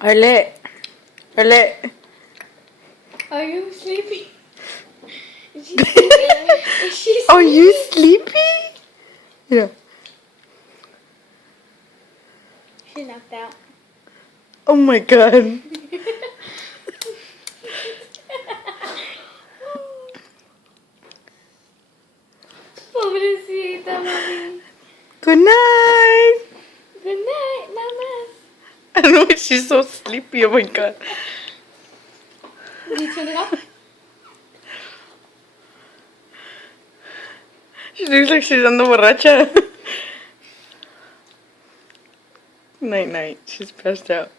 Arlette. Arlette. Are you sleepy? Is she sleepy? Is she sleepy? Are you sleepy? Yeah. She knocked out. Oh my god. Pobrecita, mami. Good night. Good night, mama. I don't know why she's so sleepy. Oh my god. Did you turn it off? She looks like she's on the borracha. Night night. She's passed out.